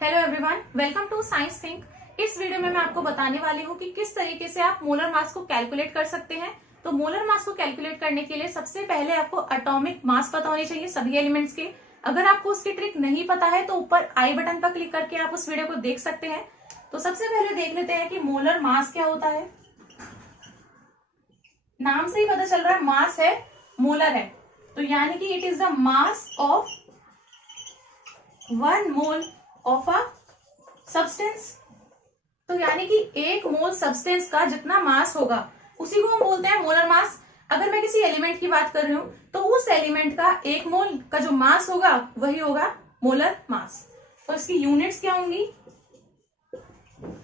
Hello everyone, welcome to science think. इस video में मैं आपको बताने वाली हूँ कि किस तरीके से आप मोलर मास को कैलकुलेट कर सकते हैं। तो मोलर मास को कैलकुलेट करने के लिए सबसे पहले आपको एटॉमिक मास पता होनी चाहिए सभी एलिमेंट्स के। अगर आपको उसकी ट्रिक नहीं पता है तो ऊपर आई बटन पर क्लिक करके आप उस वीडियो को देख सकते हैं। तो सबसे पहले देख लेते हैं कि मोलर मास क्या होता है। नाम से ही पता चल रहा है मास है, मोलर है, तो यानी कि it is the mass of 1 mole of a substance. तो यानी कि 1 मोल सब्सटेंस का जितना मास होगा उसी को हम बोलते हैं मोलर मास। अगर मैं किसी एलिमेंट की बात कर रही हूं तो उस एलिमेंट का 1 मोल का जो मास होगा वही होगा मोलर मास। तो इसकी यूनिट्स क्या होंगी?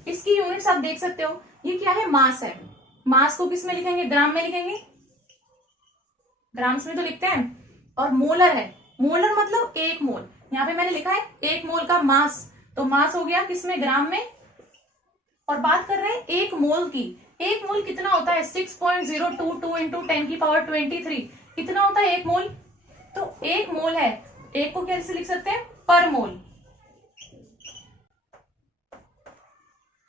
इसकी यूनिट्स आप देख सकते हो, ये क्या है? मास है। मास को किस में लिखेंगे? ग्राम में लिखेंगे। ग्राम्स में तो लिखते हैं। और मोलर है, मोलर मतलब 1 मोल। यहाँ पे मैंने लिखा है 1 मोल का मास, तो मास हो गया किसमें? ग्राम में। और बात कर रहे हैं 1 मोल की। 1 मोल कितना होता है? 6.022 इंटू 10 की पावर 23। कितना होता है 1 मोल? तो 1 मोल है, 1 को कैसे लिख सकते हैं? पर मोल।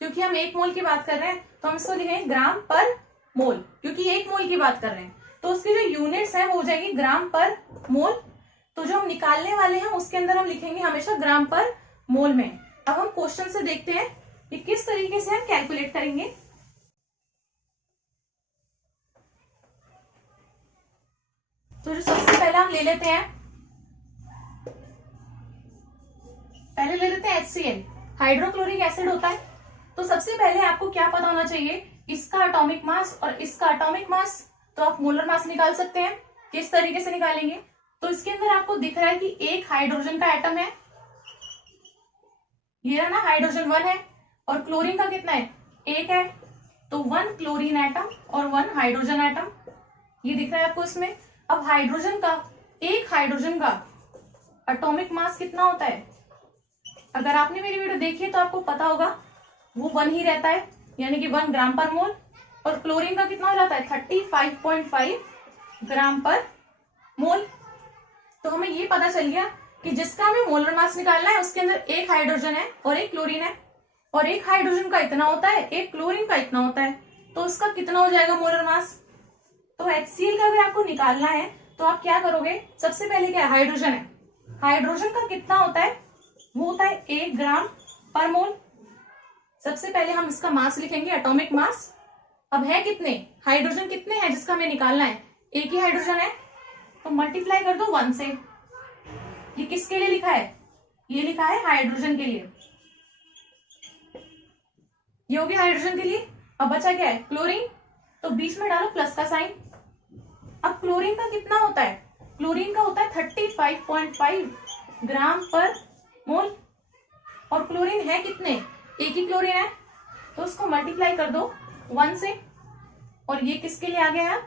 क्योंकि हम 1 मोल की बात कर रहे हैं तो हम इसको लिखेंगे ग्राम पर मोल, क्योंकि 1 मोल की बात कर रहे हैं। तो उसकी जो यूनिट्स है वो हो जाएगी ग्राम पर मोल। तो जो हम निकालने वाले हैं उसके अंदर हम लिखेंगे हमेशा ग्राम पर मोल में। अब हम क्वेश्चन से देखते हैं कि किस तरीके से हम कैलकुलेट करेंगे। तो जो सबसे पहले हम ले लेते हैं, पहले ले लेते हैं HCl, हाइड्रोक्लोरिक एसिड होता है। तो सबसे पहले आपको क्या पता होना चाहिए? इसका एटॉमिक मास और इसका एटॉमिक मास। तो आप मोलर मास निकाल सकते हैं। किस तरीके से निकालेंगे? तो इसके अंदर आपको दिख रहा है कि एक हाइड्रोजन का एटम है, ये रहा ना, हाइड्रोजन 1 है। और क्लोरीन का कितना है? 1 है। तो 1 क्लोरीन एटम और 1 हाइड्रोजन एटम, ये दिख रहा है आपको इसमें। अब हाइड्रोजन का, एक हाइड्रोजन का एटॉमिक मास कितना होता है? अगर आपने मेरी वीडियो देखी है तो आपको पता होगा वो 1 ही रहता है, यानी कि 1 ग्राम पर मोल। और क्लोरीन का कितना हो जाता है? 35.5 ग्राम पर मोल। तो हमें ये पता चल गया कि जिसका हमें मोलर मास निकालना है उसके अंदर एक हाइड्रोजन है और एक क्लोरीन है। और एक हाइड्रोजन का इतना होता है, एक क्लोरीन का इतना होता है, तो उसका कितना हो जाएगा मोलर मास? तो HCl का अगर आपको निकालना है तो आप क्या करोगे? सबसे पहले क्या है? हाइड्रोजन है। हाइड्रोजन का कितना होता है? वो होता है 1 ग्राम पर मोल। सबसे पहले हम इसका मास लिखेंगे, एटॉमिक मास। अब है कितने हाइड्रोजन? कितने हैं जिसका हमें निकालना है? एक ही हाइड्रोजन है, तो मल्टीप्लाई कर दो 1 से। ये किसके लिए लिखा है? ये लिखा है हाइड्रोजन के लिए। ये हो गया हाइड्रोजन के लिए। अब बचा क्या है? क्लोरीन। तो बीच में डालो प्लस का साइन। अब क्लोरीन का कितना होता है? क्लोरीन का होता है 35.5 ग्राम पर मोल। और क्लोरीन है कितने? एक ही क्लोरीन है, तो उसको मल्टीप्लाई कर दो 1 से। और ये किसके लिए आ गया?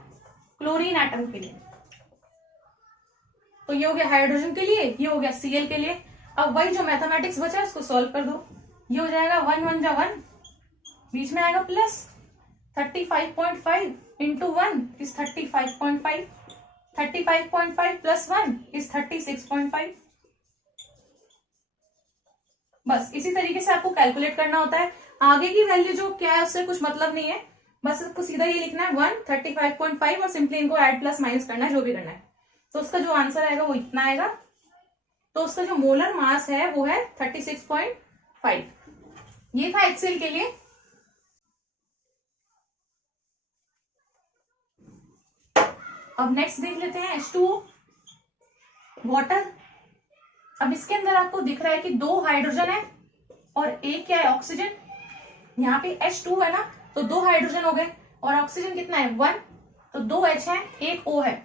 क्लोरीन एटम के लिए। तो ये हो गया हाइड्रोजन के लिए, ये हो गया Cl के लिए। अब वही जो मैथमेटिक्स बचा है उसको सॉल्व कर दो। ये हो जाएगा 1 1 जा 1, बीच में आएगा plus 35.5 into 1 is 35.5, 35.5 plus 1 is 36.5। बस इसी तरीके से आपको कैलकुलेट करना होता है। आगे की वैल्यू जो क्या है उससे कुछ मतलब नहीं है, बस आपको सीधा ये लिखना है 1 35.5 और सिंपली इनको ऐड प्लस माइनस करना है, जो भी करना है। तो उसका जो आंसर आएगा वो इतना आएगा। तो उसका जो मोलर मास है वो है 36.5। ये था HCl के लिए। अब नेक्स्ट देख लेते हैं H2O, वाटर। अब इसके अंदर आपको दिख रहा है कि 2 हाइड्रोजन है और एक क्या है? ऑक्सीजन। यहाँ पे H2 है ना, तो 2 हाइड्रोजन हो गए और ऑक्सीजन कितना है? 1। तो 2 H है, 1 O है।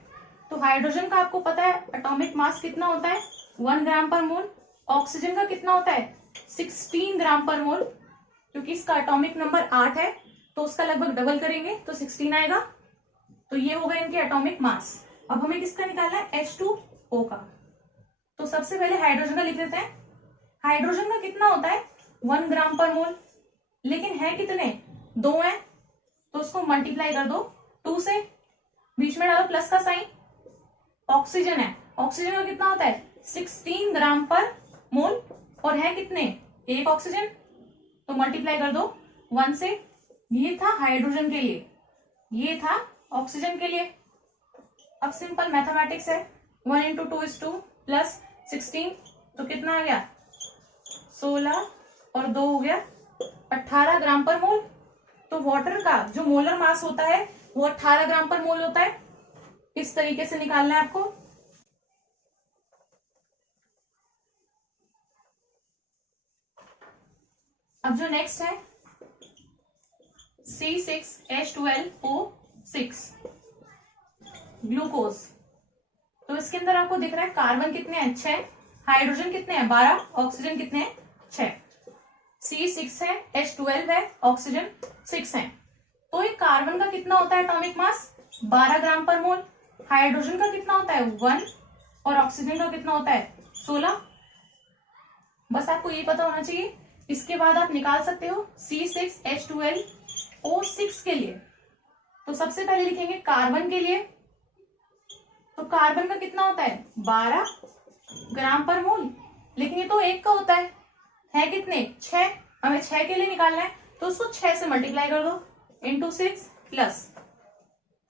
तो हाइड्रोजन का आपको पता है एटॉमिक मास कितना होता है? 1 ग्राम पर मोल। ऑक्सीजन का कितना होता है? 16 ग्राम पर मोल। क्योंकि इसका एटॉमिक नंबर 8 है तो उसका लगभग डबल करेंगे तो 16 आएगा। तो ये होगा इनके एटॉमिक मास। अब हमें किसका निकालना है? H2O का। तो सबसे पहले हाइड्रोजन का लिख लेते हैं। हाइड्रोजन का कितना होता है? 1 ग्राम पर मोल। लेकिन है कितने? 2 है, तो उसको मल्टीप्लाई कर दो 2 से, बीच में डालो प्लस का साइन। ऑक्सीजन है, ऑक्सीजन का कितना होता है? 16 ग्राम पर मोल। और है कितने? एक ऑक्सीजन, तो मल्टीप्लाई कर दो 1 से। ये था हाइड्रोजन के लिए, ये था ऑक्सीजन के लिए। अब सिंपल मैथमेटिक्स है, 1 इंटू 2 इज 2 प्लस 16, तो कितना आ गया 16 और 2 हो गया 18 ग्राम पर मोल। तो वाटर का जो मोलर मास होता है वो 18 ग्राम पर मोल होता है। इस तरीके से निकालना है आपको। अब जो नेक्स्ट है C6H12O6 ग्लूकोज। तो इसके अंदर आपको दिख रहा है कार्बन कितने हैं 6, हाइड्रोजन कितने हैं 12, ऑक्सीजन कितने हैं 6। C6 है, H12 है, ऑक्सीजन 6 है। तो एक कार्बन का कितना होता है एटॉमिक मास 12 ग्राम पर मोल, हाइड्रोजन का कितना होता है 1 और ऑक्सीजन का कितना होता है 16। बस आपको ये पता होना चाहिए। इसके बाद आप निकाल सकते हो C6H12O6 के लिए। तो सबसे पहले लिखेंगे कार्बन के लिए। तो कार्बन का कितना होता है 12 ग्राम पर मोल, लेकिन ये तो एक का होता है कितने 6, हमें 6 के लिए निकालना है, तो उसको 6 से मल्टीप्लाई कर दो इंटू 6 प्लस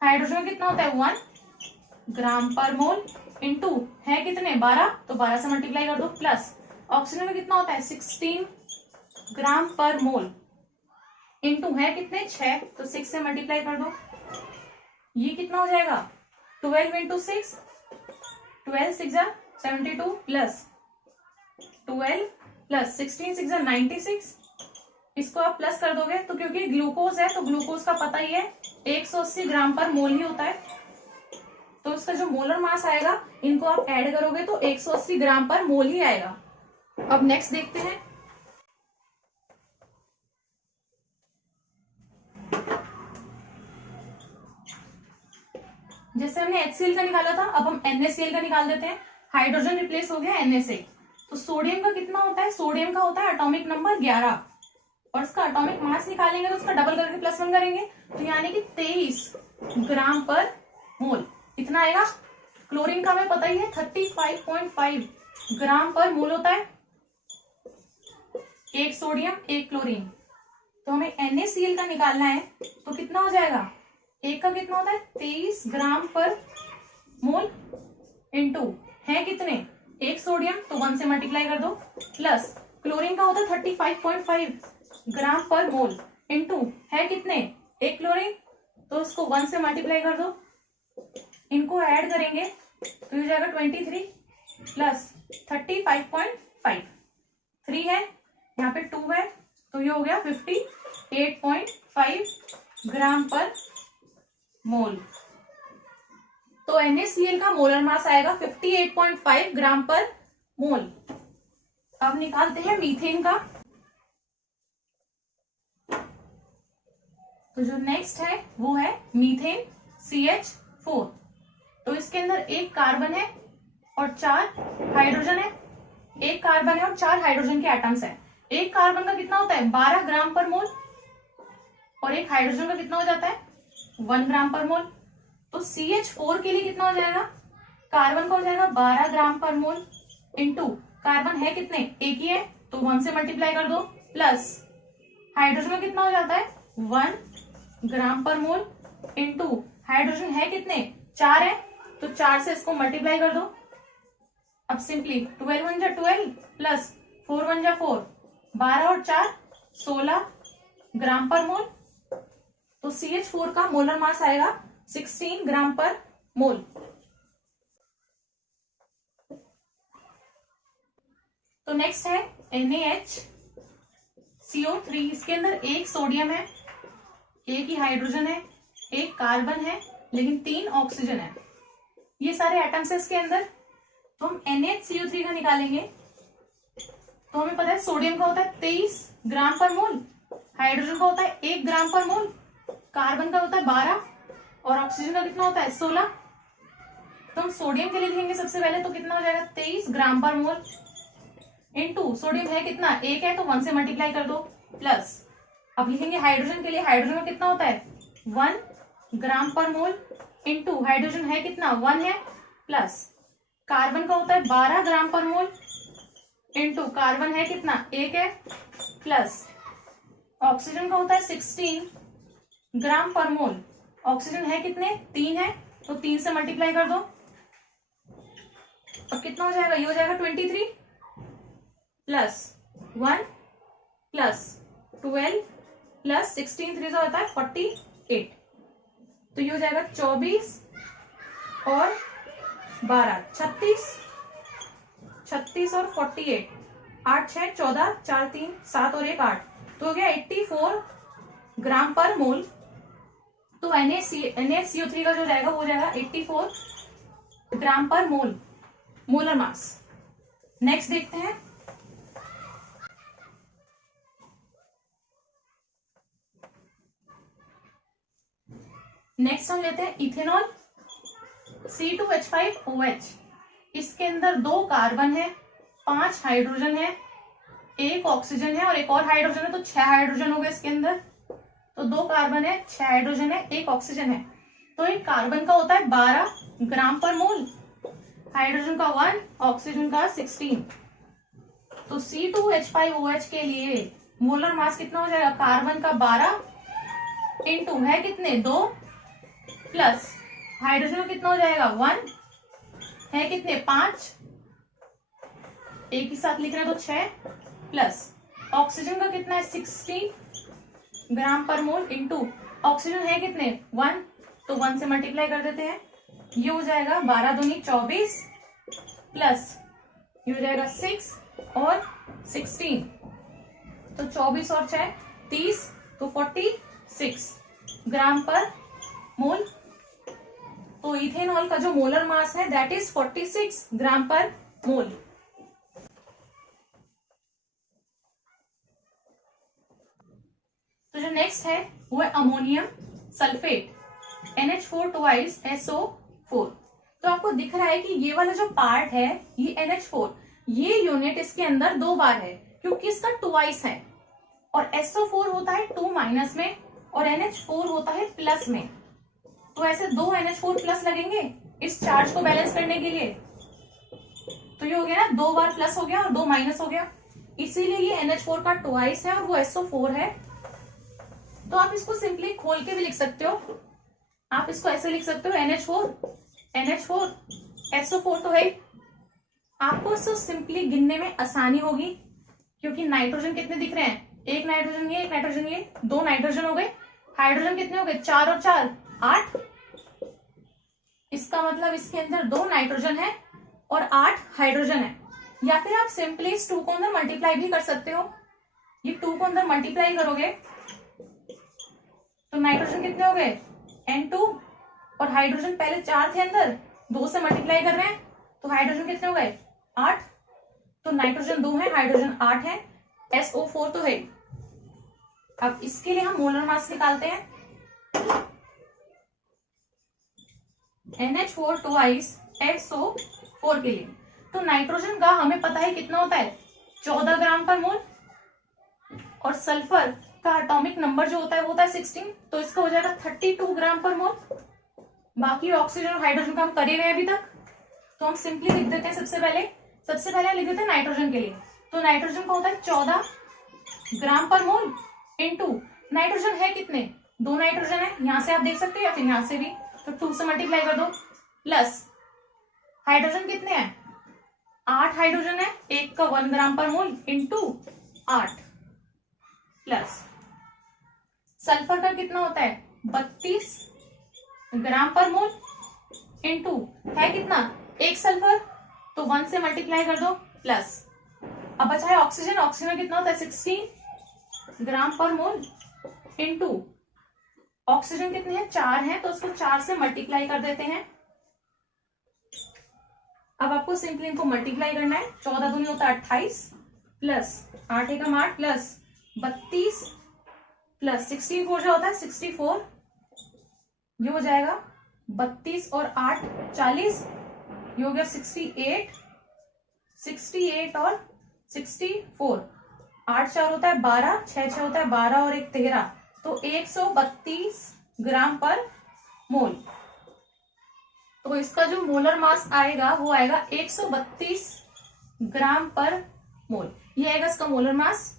हाइड्रोजन का कितना होता है 1 ग्राम पर मोल इंटू है कितने 12, तो 12 से मल्टीप्लाई कर दो प्लस ऑक्सीजन का कितना होता है 16 ग्राम पर मोल इंटू है कितने 6, तो 6 से मल्टीप्लाई कर दो। ये कितना हो जाएगा 12 इंटू 6, 12 6 72 प्लस 12 प्लस 16 6 96। इसको आप प्लस कर दोगे तो क्योंकि ग्लूकोज है तो ग्लूकोज का पता ही है 180 ग्राम पर मोल ही होता है, तो इसका जो मोलर मास आएगा इनको आप ऐड करोगे तो 180 ग्राम पर मोल ही आएगा। अब नेक्स्ट देखते हैं। जैसे हमने HCl का निकाला था, अब हम NaCl का निकाल देते हैं। हाइड्रोजन रिप्लेस हो गया Na से। तो सोडियम का कितना होता है, सोडियम का होता है एटॉमिक नंबर 11 और इसका एटॉमिक मास निकालेंगे तो उसका डबल करके +1 करेंगे, तो यानी कि 23 ग्राम पर मोल इतना आएगा। क्लोरीन का हमें पता ही है 35.5 ग्राम पर मोल होता है, एक सोडियम एक क्लोरीन। तो हमें NaCl का निकालना है तो कितना हो जाएगा, एक का कितना होता है 23 ग्राम पर मोल इंटू है कितने एक सोडियम, तो 1 से मल्टीप्लाई कर दो प्लस क्लोरीन का होता है 35.5 ग्राम पर मोल इंटू है कितने एक क्लोरीन, तो इसको 1 से मल्टीप्लाई कर दो। इनको ऐड करेंगे तो ये हो जाएगा 23 प्लस 35.5, 3 है यहाँ पे 2 है, तो ये हो गया 58.5 ग्राम पर मोल। तो NaCl का मोलर मास आएगा 58.5 ग्राम पर मोल। अब निकालते हैं मीथेन का। तो जो नेक्स्ट है वो है मीथेन CH4। तो इसके अंदर एक कार्बन है और 4 हाइड्रोजन है, एक कार्बन है और 4 हाइड्रोजन के एटम्स है। एक कार्बन का कितना होता है 12 ग्राम पर मोल और एक हाइड्रोजन का कितना हो जाता है 1 ग्राम पर मोल। तो CH4 के लिए कितना हो जाएगा, कार्बन का हो जाएगा 12 ग्राम पर मोल इंटू कार्बन है कितने एक ही है, तो 1 से मल्टीप्लाई कर दो प्लस हाइड्रोजन का कितना हो जाता है 1 ग्राम पर मोल इंटू हाइड्रोजन है कितने 4 है, तो 4 से इसको मल्टीप्लाई कर दो। अब सिंपली 12 1 जा 12 प्लस 4 1 जा 4, 12 और 4 16 ग्राम पर मोल। तो CH4 का मोलर मास आएगा 16 ग्राम पर मोल। तो नेक्स्ट है NaHCO3। इसके अंदर एक सोडियम है, एक ही हाइड्रोजन है, एक कार्बन है लेकिन 3 ऑक्सीजन है। ये सारे एटम्स है इसके अंदर। तो हम NaHCO3 का निकालेंगे तो हमें पता है सोडियम का होता है 23 ग्राम पर मोल, हाइड्रोजन का होता है 1 ग्राम पर मोल, कार्बन का होता है 12 और ऑक्सीजन का कितना होता है 16। तो हम सोडियम के लिए लिखेंगे सबसे पहले, तो कितना हो जाएगा 23 ग्राम पर मोल इंटू सोडियम है कितना 1 है, तो 1 से मल्टीप्लाई कर दो प्लस अब लिखेंगे हाइड्रोजन के लिए, हाइड्रोजन का कितना होता है 1 ग्राम पर मोल इंटू हाइड्रोजन है कितना 1 है प्लस कार्बन का होता है 12 ग्राम पर मोल इंटू कार्बन है कितना, एक है, प्लस ऑक्सीजन का होता है 16 ग्राम पर मोल। ऑक्सीजन है कितने, 3 है, तो 3 से मल्टीप्लाई कर दो, और कितना हो जाएगा, ये हो जाएगा 23 प्लस 1 प्लस 12 प्लस 16, 3 से होता है 48, तो ये हो जाएगा 24 और 12 36 और 48, 8 6 14, 4 3 7 और 1 8, तो हो गया 84 ग्राम पर मोल। तो NaCO3 का जो जाएगा वो हो जाएगा 84 ग्राम पर मोल, मोलर मास। नेक्स्ट देखते हैं, नेक्स्ट हम लेते हैं इथेनॉल C2H5OH। इसके अंदर 2 कार्बन है, 5 हाइड्रोजन है, 1 ऑक्सीजन है और एक और हाइड्रोजन है, तो 6 हाइड्रोजन हो गए इसके अंदर। तो 2 कार्बन है, 6 हाइड्रोजन है, 1 ऑक्सीजन है, तो एक कार्बन का होता है 12 ग्राम पर मोल, हाइड्रोजन का 1, ऑक्सीजन का 16। तो C2H5OH के लिए मोलर मास कितना हो जाएगा, कार्बन का 12 इंटू है कितने, 2 प्लस हाइड्रोजन का कितना हो जाएगा, 1 है कितने, 5, एक ही साथ लिख रहे हैं तो 6 प्लस ऑक्सीजन का कितना है 16 ग्राम पर मोल इंटू ऑक्सीजन है कितने, 1, तो 1 से मल्टीप्लाई कर देते हैं, ये हो जाएगा 12 दूनी 24 प्लस ये हो जाएगा 6 और 16, तो 24 और 6 30, तो 46 ग्राम पर मोल। तो इथेनॉल का जो मोलर मास है दैट इज 46 ग्राम पर मोल। तो जो नेक्स्ट है वो है ammonium sulphate NH4 twice SO4। तो आपको दिख रहा है कि ये वाला जो पार्ट है ये NH4, ये यूनिट इसके अंदर 2 बार है क्योंकि इसका ट्वाइस है, और SO4 होता है 2 माइनस में और NH4 होता है प्लस में, तो ऐसे 2 NH4 प्लस लगेंगे इस चार्ज को बैलेंस करने के लिए। तो ये हो गया ना, 2 बार प्लस हो गया और 2 माइनस हो गया, इसीलिए ये NH4 का ट्वाइस है और वो SO4 है। तो आप इसको सिंपली खोल के भी लिख सकते हो, आप इसको ऐसे लिख सकते हो NH4 SO4 तो है। आपको इसको सिंपली गिनने में आसानी होगी क्योंकि नाइट्रोजन कितने दिख रहे हैं, एक नाइट्रोजन ये, एक नाइट्रोजन ये, 2 नाइट्रोजन हो गए, हाइड्रोजन कितने हो गए, 4 और 4 8, इसका मतलब इसके अंदर 2 नाइट्रोजन है और 8 हाइड्रोजन है। या फिर आप सिंपली इस 2 को अंदर मल्टीप्लाई भी कर सकते हो, ये 2 को अंदर मल्टीप्लाई करोगे तो नाइट्रोजन कितने हो गए N2 और हाइड्रोजन पहले 4 थे अंदर, 2 से मल्टीप्लाई कर रहे हैं तो हाइड्रोजन कितने हो गए 8, तो नाइट्रोजन 2 है, हाइड्रोजन 8 है, SO4 तो है। अब इसके लिए हम मोलर मास निकालते हैं, NH4 ट्वाइस SO4 के लिए। तो नाइट्रोजन का हमें पता है कितना होता है 14 ग्राम पर मोल, और सल्फर का एटॉमिक नंबर जो होता है वो होता है 16, तो इसका हो जाएगा 32 ग्राम पर मोल। बाकी ऑक्सीजन और हाइड्रोजन का हम करे गए अभी तक, तो हम सिंपली लिख देते हैं सबसे पहले लिख देते हैं नाइट्रोजन के लिए। तो नाइट्रोजन का होता है 14 ग्राम पर मोल इंटू नाइट्रोजन है कितने, 2 नाइट्रोजन है, यहां से आप देख सकते हैं या फिर यहां से भी, तो 2 से मल्टीप्लाई कर दो, प्लस हाइड्रोजन कितने हैं 8 हाइड्रोजन है, एक का 1 ग्राम पर मोल इंटू 8, प्लस सल्फर का कितना होता है 32 ग्राम पर मोल इंटू है कितना एक सल्फर, तो 1 से मल्टीप्लाई कर दो, प्लस अब बचा है ऑक्सीजन, ऑक्सीजन कितना होता है 16 ग्राम पर मोल इंटू ऑक्सीजन कितने हैं 4 हैं, तो उसको 4 से मल्टीप्लाई कर देते हैं। अब आपको सिंपली इनको मल्टीप्लाई करना है, 14 दूनी होता है 28 प्लस 8 एकम 8 प्लस 32 प्लस 16 4 जो होता है 64, ये हो जाएगा 32 और 8 40, ये हो गया 68 और 64, 8 4 होता है 12, 6 6 होता है 12 और 1 13, तो 132 ग्राम पर मोल। तो इसका जो मोलर मास आएगा वो आएगा 132 ग्राम पर मोल। ये आएगा इसका मोलर मास।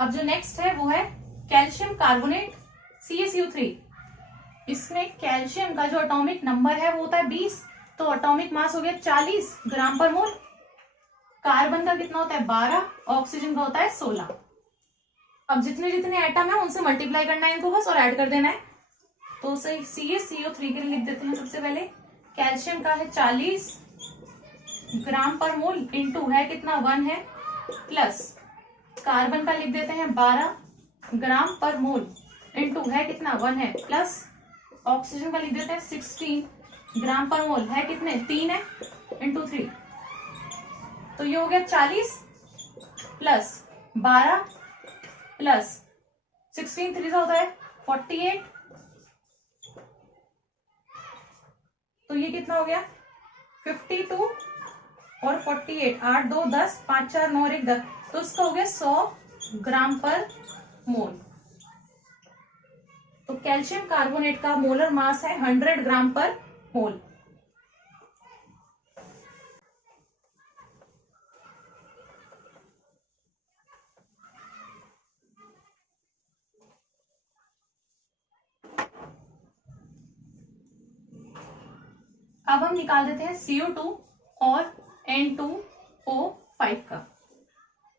अब जो नेक्स्ट है वो है कैल्शियम कार्बोनेट CaCO3। इसमें कैल्शियम का जो एटॉमिक नंबर है वो होता है 20, तो एटॉमिक मास हो गया 40 ग्राम पर मोल। कार्बन का कितना होता है 12, ऑक्सीजन का होता है 16। अब जितने जितने एटम है उनसे मल्टीप्लाई करना है इनको बस और ऐड कर देना है। तो सही CaCO3 के लिए लिख देते हैं सबसे पहले। कैल्शियम का है 40 ग्राम पर मोल, इंटू है कितना 1 है, प्लस कार्बन का लिख देते हैं 12 ग्राम पर मोल, इंटू है कितना 1 है, प्लस ऑक्सीजन का लिख देते हैं 16 ग्राम पर मोल, है कितने 3 है, इंटू 3। तो ये हो गया 40 प्लस 12 प्लस 16, 3 होता है 48। तो ये कितना हो गया 52 और 48, 8 2 10, 5 4 9 1 10, तो इसका हो गया 100 ग्राम पर मोल। तो कैल्शियम कार्बोनेट का मोलर मास है 100 ग्राम पर मोल। अब हम निकाल देते हैं CO2 और N2O5 का।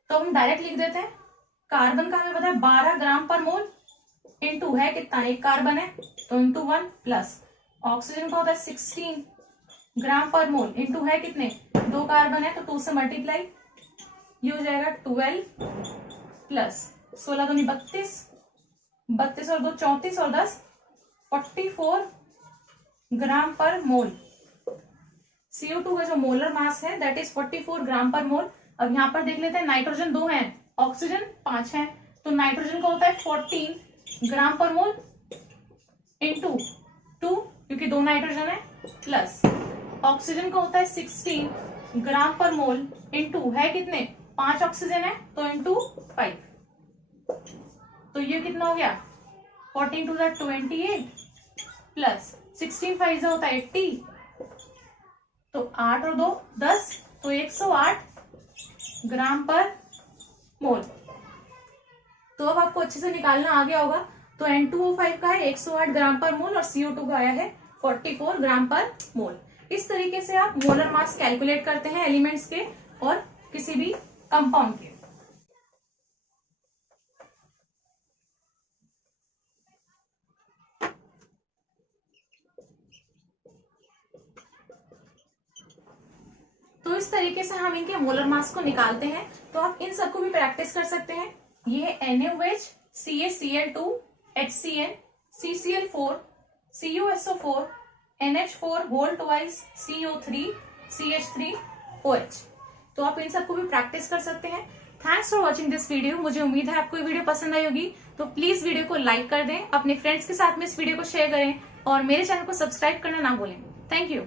तो हम डायरेक्ट लिख देते हैं, कार्बन का हमें पता है 12 ग्राम पर मोल, इंटू है कितना एक कार्बन है तो इंटू 1, प्लस ऑक्सीजन का होता है 16 ग्राम पर मोल, इंटू है कितने 2 कार्बन है तो 2 से मल्टीप्लाई, ये हो जाएगा 12 प्लस 16 दूनी 32, 32 और 2 34 और 10 44 ग्राम पर मोल। CO2 का जो मोलर मास है दैट इज 44 ग्राम पर मोल। अब यहाँ पर देख लेते हैं, नाइट्रोजन 2 है, ऑक्सीजन 5 है, तो नाइट्रोजन का होता है 14 ग्राम पर मोल, इंटू 2 क्योंकि 2 नाइट्रोजन है, प्लस ऑक्सीजन का होता है 16 ग्राम पर मोल, इंटू है कितने 5 ऑक्सीजन है तो इंटू 5। तो ये कितना हो गया 14 टू 28 प्लस 16 5 होता है 80, तो 8 और 2 10, तो 108 ग्राम पर मोल। तो अब आपको अच्छे से निकालना आ गया होगा। तो N2O5 का है 108 ग्राम पर मोल और CO2 का आया है 44 ग्राम पर मोल। इस तरीके से आप मोलर मास कैलकुलेट करते हैं एलिमेंट्स के और किसी भी कंपाउंड के। तो इस तरीके से हम इनके मोलर मास को निकालते हैं। तो आप इन सबको भी प्रैक्टिस कर सकते हैं। ये है NaOH, CaCl2, HCl, CCl4, CuSO4, NH4 whole twice, CO3, CH3OH। तो आप इन सबको भी प्रैक्टिस कर सकते हैं। Thanks for watching this video. मुझे उम्मीद है आपको ये वीडियो पसंद आई होगी। तो प्लीज वीडियो को लाइक कर दें, अपने फ्रेंड्स के साथ में इस वीडियो को शेयर करें और मेरे चैनल को सब्सक्राइब करना ना भूलें। Thank you.